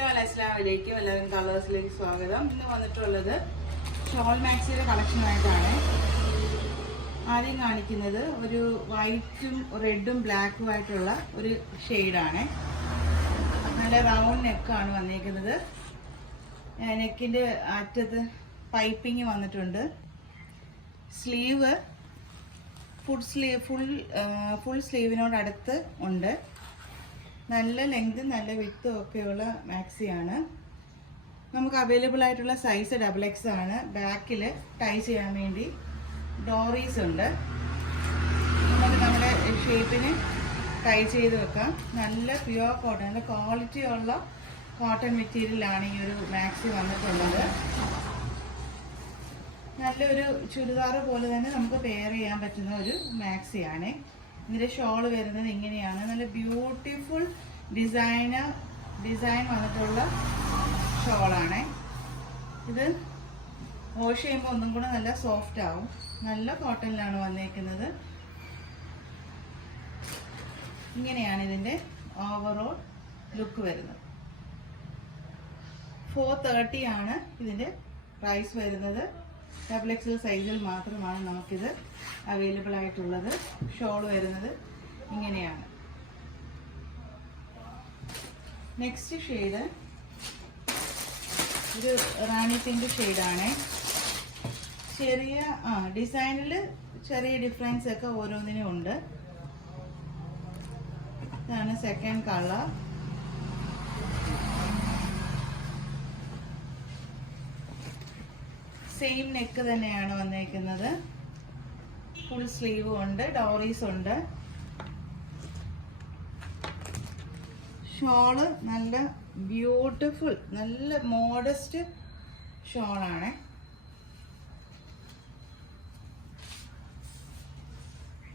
Hello അസ്സലാമലൈക്കും. എല്ലാവരും കളേഴ്സിലേക്ക് സ്വാഗതം. ഇന്ന് വന്നിട്ടുള്ളത് ഷോൾ മാക്സിയുടെ കളക്ഷനായിട്ടാണ്. ആദ്യം കാണിക്കുന്നത് ഒരു വൈറ്റും റെഡും ബ്ലാക്കും ആയിട്ടുള്ള ഒരു ഷെയ്ഡാണ്. നല്ല റൗണ്ട് നെക്കാണ് വന്നിരിക്കുന്നത്. നെക്കിൻ്റെ അറ്റത്ത് പൈപ്പിങ് വന്നിട്ടുണ്ട്. സ്ലീവ് ഫുൾ സ്ലീവിനോടടുത്ത് ഉണ്ട്. നല്ല ലെങ്ത് നല്ല വിത്തും ഒക്കെയുള്ള മാക്സിയാണ്. നമുക്ക് അവൈലബിൾ ആയിട്ടുള്ള സൈസ് XXL ആണ്. ബാക്കിൽ ടൈ ചെയ്യാൻ വേണ്ടി ഡോറീസ് ഉണ്ട്. നമുക്ക് നമ്മുടെ ഷേപ്പിന് ടൈ ചെയ്ത് വെക്കാം. നല്ല പ്യുവർ കോട്ടൺ, നല്ല ക്വാളിറ്റി ഉള്ള കോട്ടൺ മെറ്റീരിയലാണ് ഈ ഒരു മാക്സി വന്നിട്ടുള്ളത്. നല്ലൊരു ചുരിദാർ പോലെ തന്നെ നമുക്ക് പെയർ ചെയ്യാൻ പറ്റുന്ന ഒരു മാക്സിയാണ്. ഇതിൻ്റെ ഷോൾ വരുന്നത് ഇങ്ങനെയാണ്. നല്ല ബ്യൂട്ടിഫുൾ ഡിസൈൻ വന്നിട്ടുള്ള ഷോളാണ്. ഇത് വാഷ് ചെയ്യുമ്പോൾ ഒന്നും കൂടെ നല്ല സോഫ്റ്റ് ആവും. നല്ല കോട്ടണിലാണ് വന്നേക്കുന്നത്. ഇങ്ങനെയാണ് ഇതിൻ്റെ ഓവറോൾ ലുക്ക് വരുന്നത്. 430 ആണ് ഇതിൻ്റെ പ്രൈസ് വരുന്നത്. XXL സൈസിൽ മാത്രമാണ് നമുക്കിത് അവൈലബിൾ ആയിട്ടുള്ളത്. ഷോൾ വരുന്നത് ഇങ്ങനെയാണ്. നെക്സ്റ്റ് ഷെയ്ഡ് ഒരു റാണി പിങ്ക് ഷെയ്ഡാണ്. ചെറിയ ഡിസൈനിൽ ചെറിയ ഡിഫറൻസ് ഒക്കെ ഓരോന്നിനും ഉണ്ട്. ഇതാണ് സെക്കൻഡ് കളർ. സെയിം നെക്ക് തന്നെയാണ് വന്നേക്കുന്നത്. ഫുൾ സ്ലീവും ഉണ്ട്, ഡോറീസ് ഉണ്ട്. ഷോള് നല്ല ബ്യൂട്ടിഫുൾ, നല്ല മോഡസ്റ്റ് ഷോളാണ്.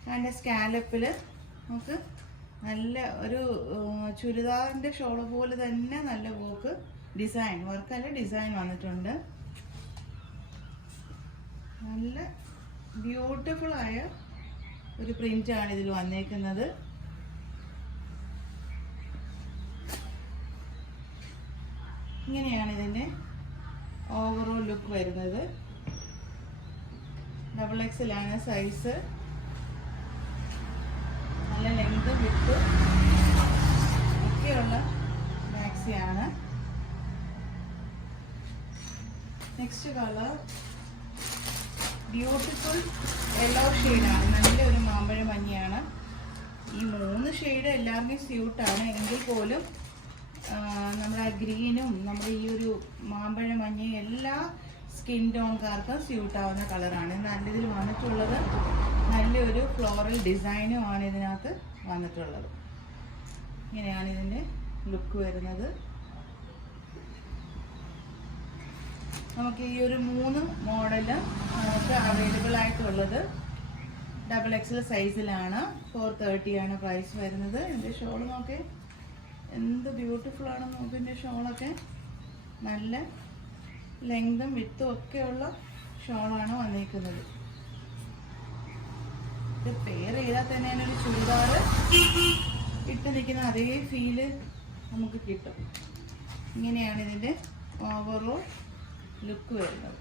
അതിൻ്റെ സ്കാലപ്പിൽ നമുക്ക് നല്ല ഒരു ചുരിദാറിൻ്റെ ഷോള് പോലെ തന്നെ നല്ല വർക്കല്ല ഡിസൈൻ വന്നിട്ടുണ്ട്. നല്ല ബ്യൂട്ടിഫുൾ ആയ ഒരു പ്രിൻ്റാണ് ഇതിൽ വന്നേക്കുന്നത്. ഇങ്ങനെയാണ് ഇതിൻ്റെ ഓവറോൾ ലുക്ക് വരുന്നത്. XXL ആണ് സൈസ്. നല്ല ലെങ്ത് വിത്ത് ഒക്കെയുള്ള മാക്സിയാണ്. നെക്സ്റ്റ് കളർ ബ്യൂട്ടിഫുൾ യെല്ലോ ഷെയ്ഡാണ്. നല്ലൊരു മാമ്പഴ മഞ്ഞയാണ്. ഈ 3 ഷെയ്ഡ് എല്ലാവർക്കും സ്യൂട്ടാണ്. എങ്കിൽ പോലും നമ്മുടെ ഗ്രീനും നമ്മുടെ ഈ ഒരു മാമ്പഴ മഞ്ഞയും എല്ലാ സ്കിൻ ടോൺകാർക്കും സ്യൂട്ടാവുന്ന കളറാണ്. നല്ലതിൽ വന്നിട്ടുള്ളത് നല്ലൊരു ഫ്ലോറൽ ഡിസൈനും ആണ് ഇതിനകത്ത് വന്നിട്ടുള്ളത്. ഇങ്ങനെയാണ് ഇതിൻ്റെ ലുക്ക് വരുന്നത്. നമുക്ക് ഈ ഒരു 3 മോഡല് നമുക്ക് അവൈലബിൾ ആയിട്ടുള്ളത് XXL സൈസിലാണ്. 430 ആണ് പ്രൈസ് വരുന്നത്. എൻ്റെ ഷോൾ നോക്കേ എന്ത് ബ്യൂട്ടിഫുൾ ആണെന്ന് നോക്കും. എൻ്റെ ഷോളൊക്കെ നല്ല ലെങ്തും വിത്തും ഒക്കെയുള്ള ഷോളാണ് വന്നിരിക്കുന്നത്. ഇത് പെയർ ചെയ്താൽ തന്നെ ഒരു ചുരിദാർ ഇട്ട് നിൽക്കുന്ന അതേ ഫീല് നമുക്ക് കിട്ടും. ഇങ്ങനെയാണ് ഇതിൻ്റെ ഓവറോൾ ലുക്ക് വരുന്നത്.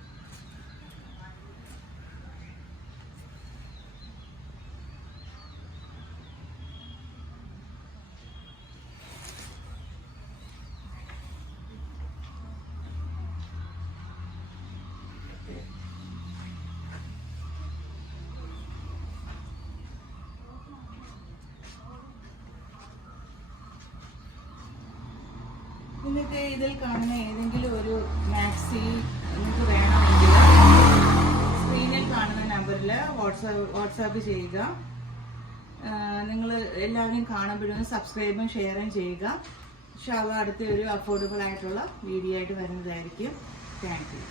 ഇന്നത്തെ ഇതിൽ കാണുന്ന ഏതെങ്കിലും ഒരു മാക്സി നിങ്ങൾക്ക് വേണമെങ്കിൽ സ്ക്രീനിൽ കാണുന്ന നമ്പറിൽ വാട്സാപ്പ് ചെയ്യുക. നിങ്ങൾ എല്ലാവരെയും കാണുമ്പോഴൊന്ന് സബ്സ്ക്രൈബും ഷെയറും ചെയ്യുക. ഇൻഷാ അല്ലാഹ് അടുത്ത ഒരു അഫോർഡബിൾ ആയിട്ടുള്ള വീഡിയോ ആയിട്ട് വരുന്നതായിരിക്കും. Thank you.